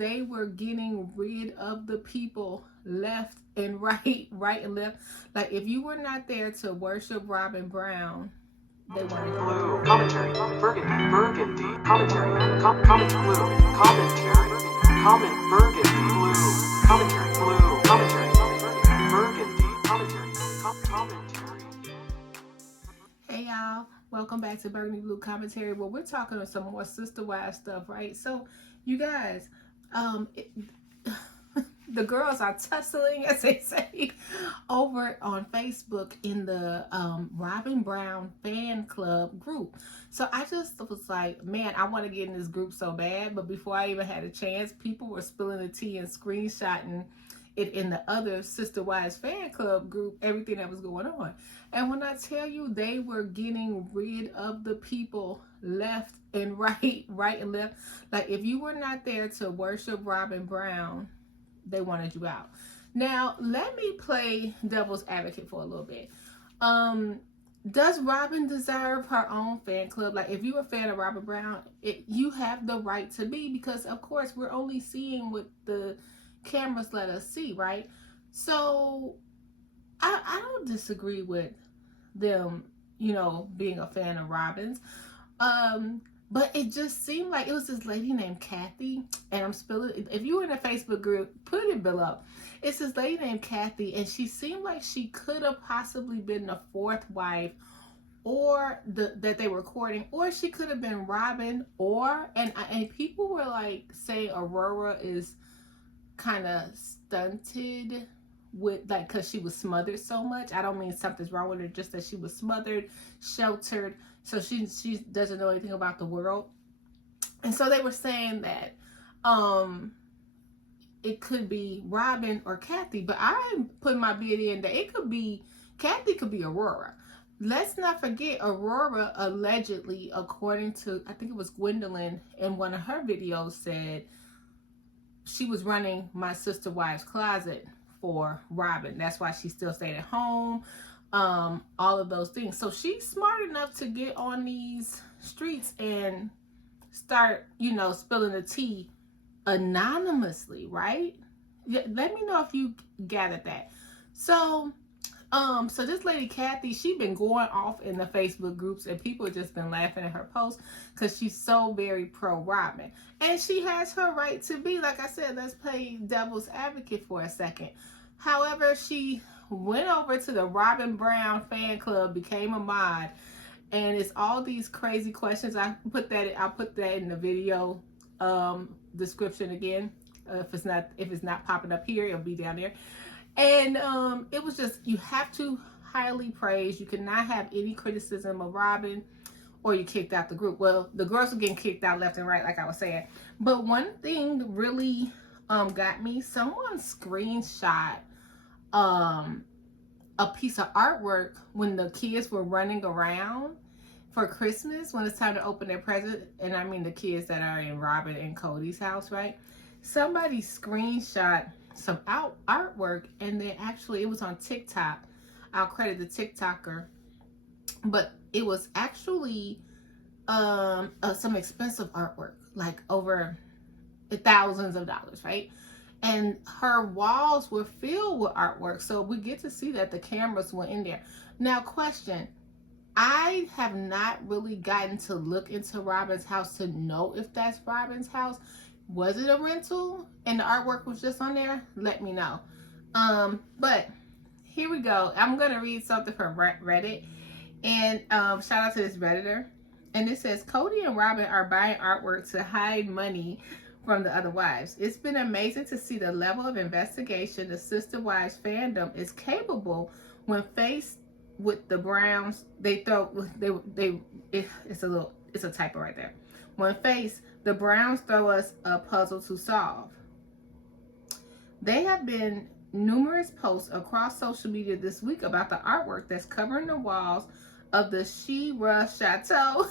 they were getting rid of the people left and right, right and left. Like if you were not there to worship Robyn Brown, they wanted blue commentary, Burgundy commentary, comment blue commentary, comment Burgundy blue commentary, Burgundy commentary, commentary. Hey y'all, welcome back to Burgundy Blue Commentary. Well, we're talking on some more sister wives stuff, right? So, you guys, the girls are tussling, as they say, over on Facebook in the Robyn Brown fan club group. So I just was like, man, I want to get in this group so bad. But before I even had a chance, people were spilling the tea and screenshotting it in the other Sister Wives fan club group, everything that was going on. And when I tell you, they were getting rid of the people left and right, right and left. Like if you were not there to worship Robyn Brown, they wanted you out. Now, let me play devil's advocate for a little bit. Does Robyn deserve her own fan club? Like, if you're a fan of Robyn Brown, you have the right to be, because, of course, we're only seeing what the cameras let us see, right? So, I don't disagree with them, being a fan of Robyn's. But it just seemed like it was this lady named Kathy, and I'm spilling. If you were in a Facebook group, put it below. It's this lady named Kathy, and she seemed like she could have possibly been the fourth wife, or that they were courting, or she could have been Robyn, and people were like saying Aurora is kind of stunted with, like, because she was smothered so much. I don't mean something's wrong with her, just that she was smothered, sheltered, so she doesn't know anything about the world. And so they were saying that it could be Robyn or Kathy, but I'm putting my bid in that it could be Kathy, could be Aurora. Let's not forget, Aurora allegedly, according to, I think it was Gwendolyn in one of her videos, said she was running my sister wife's closet for Robyn. That's why she still stayed at home. All of those things. So she's smart enough to get on these streets and start, spilling the tea anonymously, right? Let me know if you gathered that. So this lady Kathy, she been going off in the Facebook groups, and people have just been laughing at her posts because she's so very pro Robyn, and she has her right to be. Like I said, let's play devil's advocate for a second. However, she went over to the Robyn Brown fan club, became a mod, and it's all these crazy questions. I'll put that in the video description again. If it's not popping up here, it'll be down there. And it was just, you have to highly praise. You cannot have any criticism of Robyn, or you kicked out the group. Well, the girls were getting kicked out left and right, like I was saying. But one thing really got me. Someone screenshot a piece of artwork when the kids were running around for Christmas, when it's time to open their present. And I mean the kids that are in Robyn and Cody's house, right? Somebody screenshot some artwork, and then actually it was on TikTok. I'll credit the TikToker, but it was actually some expensive artwork, like over thousands of dollars, right? And her walls were filled with artwork, so we get to see that the cameras were in there. Now, question: I have not really gotten to look into Robyn's house to know if that's Robyn's house. Was it a rental and the artwork was just on there? Let me know. But here we go. I'm going to read something from Reddit. And shout out to this Redditor. And it says, Cody and Robyn are buying artwork to hide money from the other wives. It's been amazing to see the level of investigation the Sister Wives fandom is capable when faced with the Browns. It's a typo right there. When faced, the Browns throw us a puzzle to solve. There have been numerous posts across social media this week about the artwork that's covering the walls of the Shira Chateau.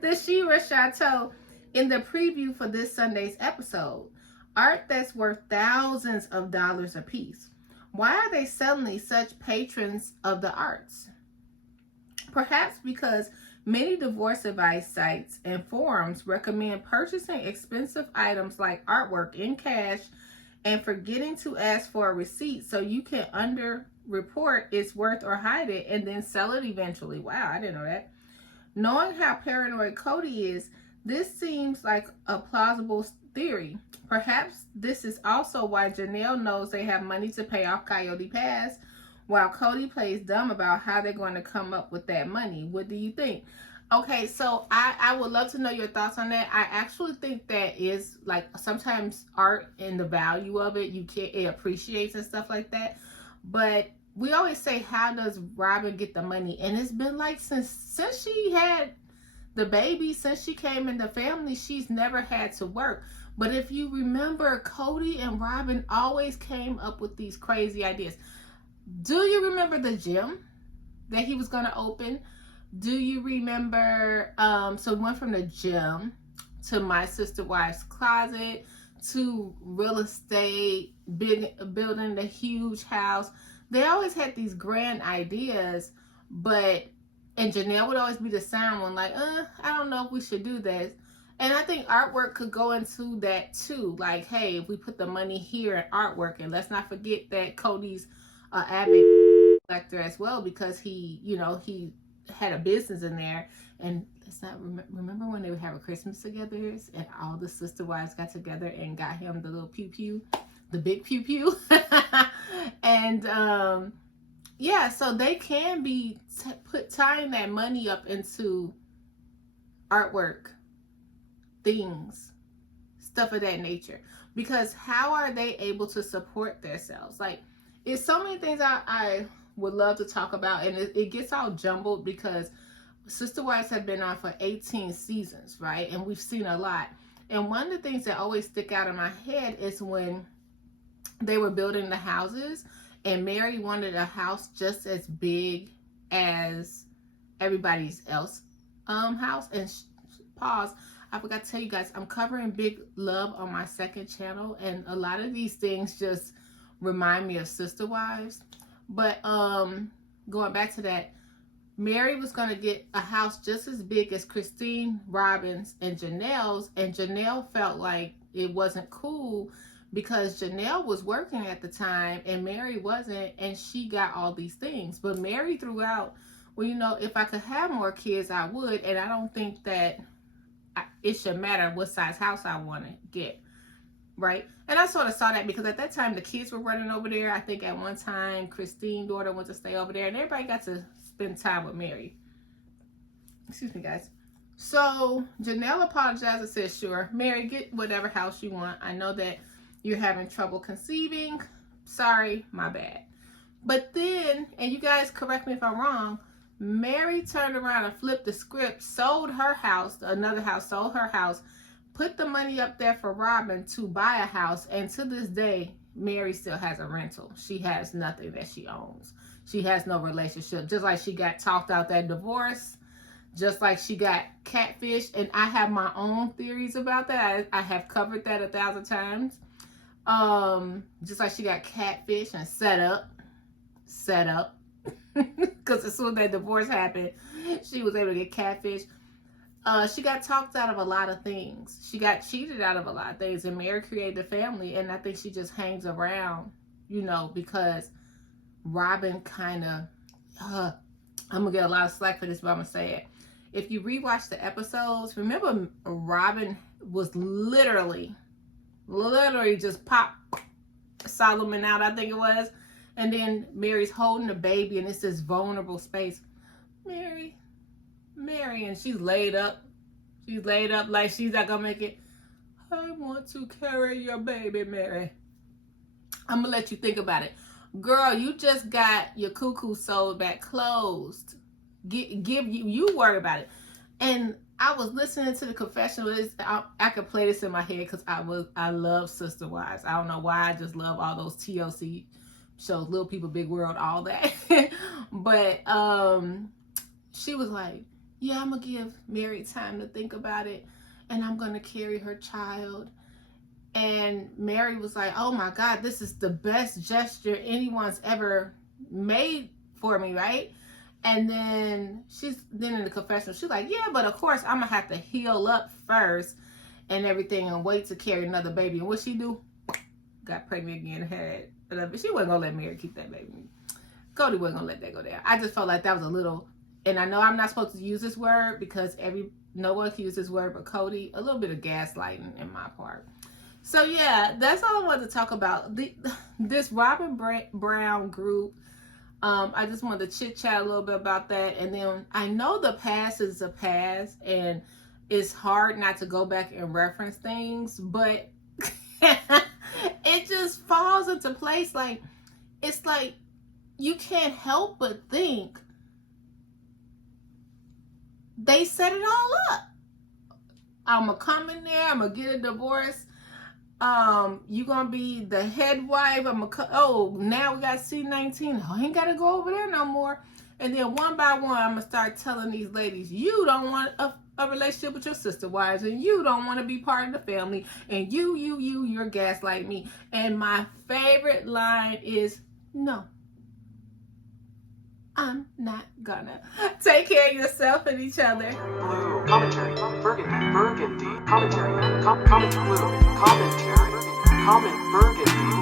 The Shira Chateau in the preview for this Sunday's episode. Art that's worth thousands of dollars a piece. Why are they suddenly such patrons of the arts? Perhaps because Many divorce advice sites and forums recommend purchasing expensive items like artwork in cash and forgetting to ask for a receipt so you can underreport its worth or hide it and then sell it eventually. Wow, I didn't know that. Knowing how paranoid Cody is, this seems like a plausible theory. Perhaps this is also why Janelle knows they have money to pay off Coyote Pass, while Cody plays dumb about how they're going to come up with that money. What do you think? Okay, so I would love to know your thoughts on that. I actually think that is like sometimes art and the value of it, it appreciates and stuff like that. But we always say, how does Robyn get the money? And it's been like since she had the baby, since she came in the family, she's never had to work. But if you remember, Cody and Robyn always came up with these crazy ideas. Do you remember the gym that he was going to open? Do you remember, so we went from the gym to my sister wife's closet to real estate, building the huge house. They always had these grand ideas, and Janelle would always be the sound one, like, I don't know if we should do this. And I think artwork could go into that too. Like, hey, if we put the money here in artwork, and let's not forget that Cody's avid collector as well, because he had a business in there. And let's not remember when they would have a Christmas together, and all the sister wives got together and got him the little pew pew, the big pew pew. And yeah, so they can be tying that money up into artwork, things, stuff of that nature. Because how are they able to support themselves? Like, it's so many things I would love to talk about, and it gets all jumbled because Sister Wives have been on for 18 seasons, right? And we've seen a lot. And one of the things that always stick out in my head is when they were building the houses, and Mary wanted a house just as big as everybody's else house. And pause, I forgot to tell you guys, I'm covering Big Love on my second channel, and a lot of these things just remind me of Sister Wives. But going back to that, Mary was going to get a house just as big as Christine, Robyn's, and Janelle's, and Janelle felt like it wasn't cool because Janelle was working at the time and Mary wasn't, and she got all these things. But Mary threw out, well, if I could have more kids, I would, and I don't think that it should matter what size house I want to get, right? And I sort of saw that because at that time the kids were running over there. I think at one time Christine's daughter went to stay over there, and everybody got to spend time with Mary. Excuse me, guys. So Janelle apologized and said, sure, Mary, get whatever house you want. I know that you're having trouble conceiving. Sorry, my bad. But then, and you guys correct me if I'm wrong, Mary turned around and flipped the script, sold her house, another house, sold her house, put the money up there for Robyn to buy a house, and to this day, Mary still has a rental. She has nothing that she owns. She has no relationship. Just like she got talked out that divorce, just like she got catfish, and I have my own theories about that. I have covered that 1,000 times. Just like she got catfish and set up. Because as soon as that divorce happened, she was able to get catfish. She got talked out of a lot of things. She got cheated out of a lot of things, and Mary created a family, and I think she just hangs around, because Robyn kind of, I'm going to get a lot of slack for this, but I'm going to say it. If you rewatch the episodes, remember Robyn was literally just pop Solomon out, I think it was. And then Mary's holding the baby, and it's this vulnerable space. Mary, and she's laid up. She's laid up like she's not gonna make it. I want to carry your baby, Mary. I'm gonna let you think about it. Girl, you just got your cuckoo sold back closed. You worry about it. And I was listening to the confessional. I could play this in my head because I love Sister Wives. I don't know why. I just love all those TLC shows, Little People, Big World, all that. But she was like, yeah, I'm gonna give Mary time to think about it, and I'm gonna carry her child. And Mary was like, oh my God, this is the best gesture anyone's ever made for me, right? And then in the confessional, she's like, yeah, but of course I'm gonna have to heal up first and everything and wait to carry another baby. And what she do? Got pregnant again, she wasn't gonna let Mary keep that baby. Cody wasn't gonna let that go down. I just felt like that was a little, and I know I'm not supposed to use this word because no one can use this word but Cody, a little bit of gaslighting in my part. So yeah, that's all I wanted to talk about. This Robyn Brown group. I just wanted to chit chat a little bit about that. And then I know the past is the past and it's hard not to go back and reference things, but it just falls into place. Like, it's like you can't help but think they set it all up. I'm gonna come in there, I'm gonna get a divorce. You gonna be the head wife. Now we got C19. I ain't gotta go over there no more. And then one by one, I'm gonna start telling these ladies, you don't want a relationship with your sister wives, and you don't want to be part of the family, and you're gaslighting me. And my favorite line is, no, I'm not gonna. Take care of yourself and each other. Blue commentary. Burgundy. Commentary. Comment blue. Commentary. Comment Burgundy.